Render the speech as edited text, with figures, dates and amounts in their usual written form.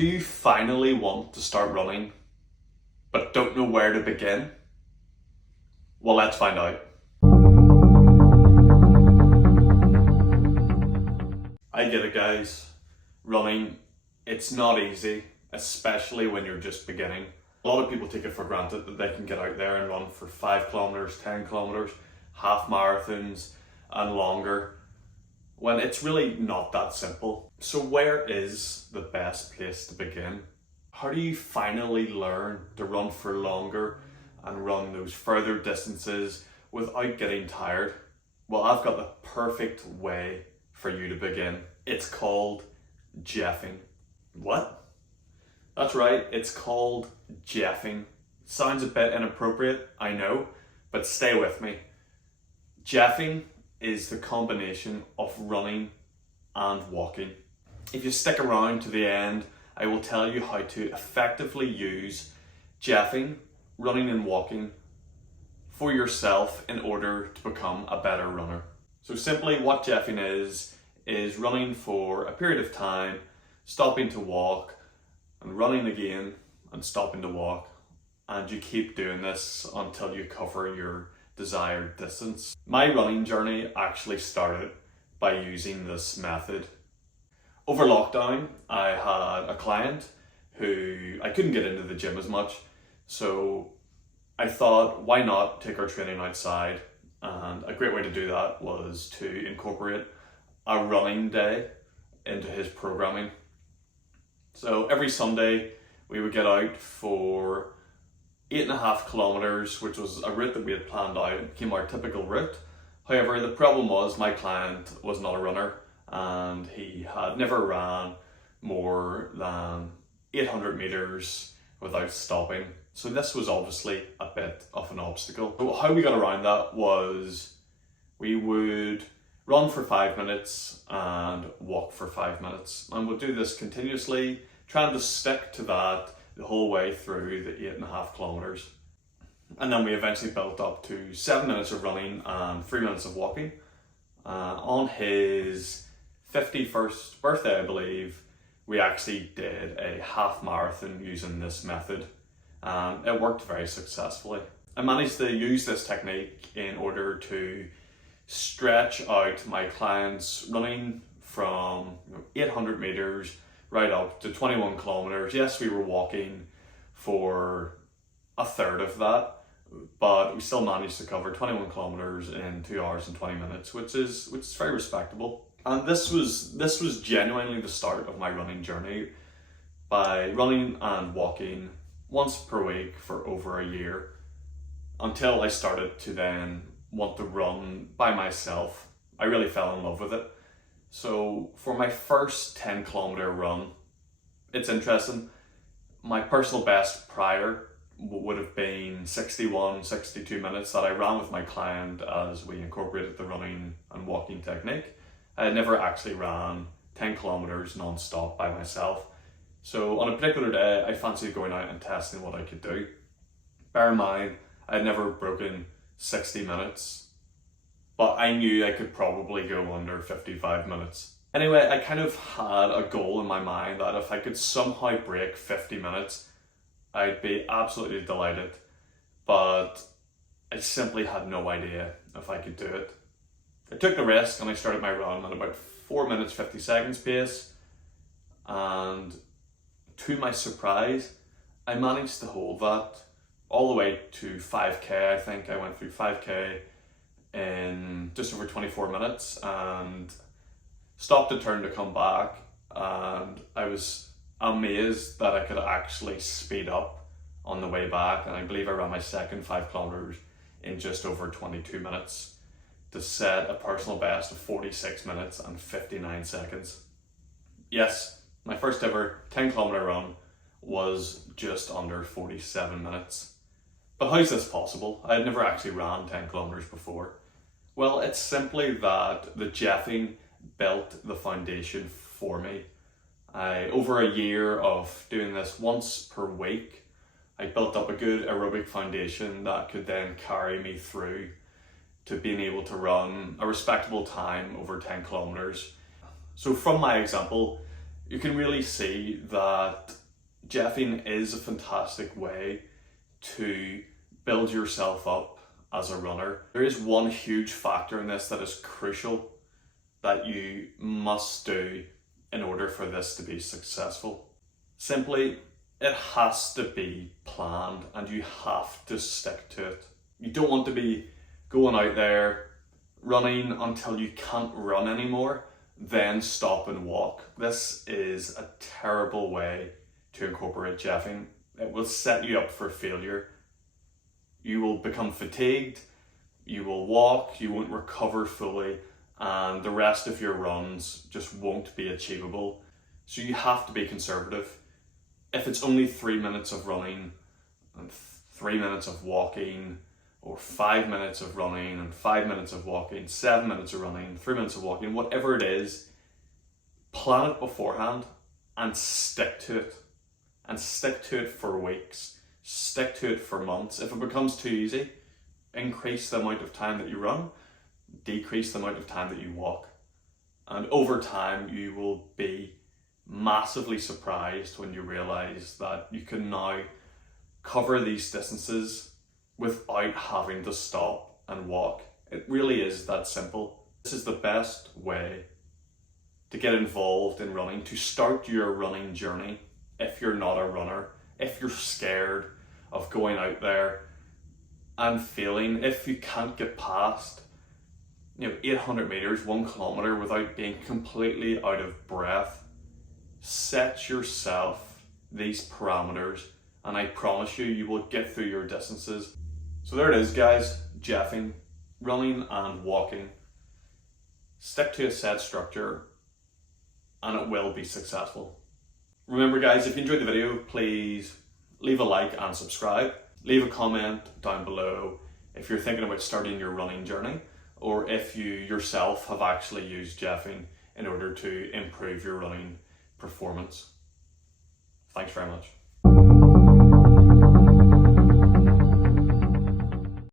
Do you finally want to start running, but don't know where to begin? Well, let's find out. I get it, guys. Running, it's not easy, especially when you're just beginning. A lot of people take it for granted that they can get out there and run for 5 kilometers, 10 kilometers, half marathons, and longer, when it's really not that simple. So where is the best place to begin? How do you finally learn to run for longer and run those further distances without getting tired? Well, I've got the perfect way for you to begin. It's called Jaffing. What? That's right, it's called Jaffing. Sounds a bit inappropriate, I know, but stay with me. Jaffing is the combination of running and walking. If you stick around to the end, I will tell you how to effectively use jaffing, running and walking for yourself in order to become a better runner. So simply what jaffing is running for a period of time, stopping to walk, and running again and stopping to walk. And you keep doing this until you cover your desired distance. My running journey actually started by using this method. Over lockdown, I had a client who I couldn't get into the gym as much, so I thought, why not take our training outside? And a great way to do that was to incorporate a running day into his programming. So every Sunday we would get out for 8.5 kilometers, which was a route that we had planned out. It became our typical route. However, the problem was my client was not a runner and he had never ran more than 800 meters without stopping. So this was obviously a bit of an obstacle. So how we got around that was we would run for 5 minutes and walk for 5 minutes. And we'll do this continuously, trying to stick to that the whole way through the 8.5 kilometers. And then we eventually built up to 7 minutes of running and 3 minutes of walking. On his 51st birthday, I believe, we actually did a half marathon using this method. It worked very successfully. I managed to use this technique in order to stretch out my clients running from 800 meters right up to 21 kilometers. Yes, we were walking for a third of that, but we still managed to cover 21 kilometers in 2 hours and 20 minutes, which is very respectable. And this was genuinely the start of my running journey, by running and walking once per week for over a year, until I started to then want to run by myself. I really fell in love with it. So for my first 10 kilometer run, it's interesting, my personal best prior would have been 62 minutes that I ran with my client as we incorporated the running and walking technique. I had never actually ran 10 kilometers non-stop by myself. So on a particular day, I fancied going out and testing what I could do. Bear in mind, I had never broken 60 minutes, but I knew I could probably go under 55 minutes. Anyway, I kind of had a goal in my mind that if I could somehow break 50 minutes, I'd be absolutely delighted, but I simply had no idea if I could do it. I took the risk and I started my run at about 4 minutes 50 seconds pace, and to my surprise, I managed to hold that all the way to 5k. I think I went through 5k in just over 24 minutes and stopped the turn to come back, and I was amazed that I could actually speed up on the way back, and I believe I ran my second 5 kilometers in just over 22 minutes to set a personal best of 46 minutes and 59 seconds. Yes, my first ever 10 kilometer run was just under 47 minutes. But how's this possible? I had never actually ran 10 kilometers before. Well, it's simply that the jaffing built the foundation for me. Over a year of doing this once per week, I built up a good aerobic foundation that could then carry me through to being able to run a respectable time over 10 kilometers. So from my example, you can really see that Jaffing is a fantastic way to build yourself up as a runner. There is one huge factor in this that is crucial that you must do in order for this to be successful. Simply, it has to be planned and you have to stick to it. You don't want to be going out there running until you can't run anymore, then stop and walk. This is a terrible way to incorporate Jaffing. It will set you up for failure. You will become fatigued, you will walk, you won't recover fully, and the rest of your runs just won't be achievable. So you have to be conservative. If it's only 3 minutes of running and 3 minutes of walking, or 5 minutes of running and 5 minutes of walking, 7 minutes of running, 3 minutes of walking, whatever it is, plan it beforehand and stick to it. And stick to it for weeks. Stick to it for months. If it becomes too easy, increase the amount of time that you run, decrease the amount of time that you walk. And over time, you will be massively surprised when you realize that you can now cover these distances without having to stop and walk. It really is that simple. This is the best way to get involved in running, to start your running journey if you're not a runner, if you're scared of going out there and failing, if you can't get past 800 meters, 1 kilometer without being completely out of breath. Set yourself these parameters and I promise you, you will get through your distances. So there it is, guys. Jaffing, running and walking. Stick to a set structure and it will be successful. Remember guys, if you enjoyed the video, please leave a like and subscribe. Leave a comment down below if you're thinking about starting your running journey or if you yourself have actually used Jaffing in order to improve your running performance. Thanks very much.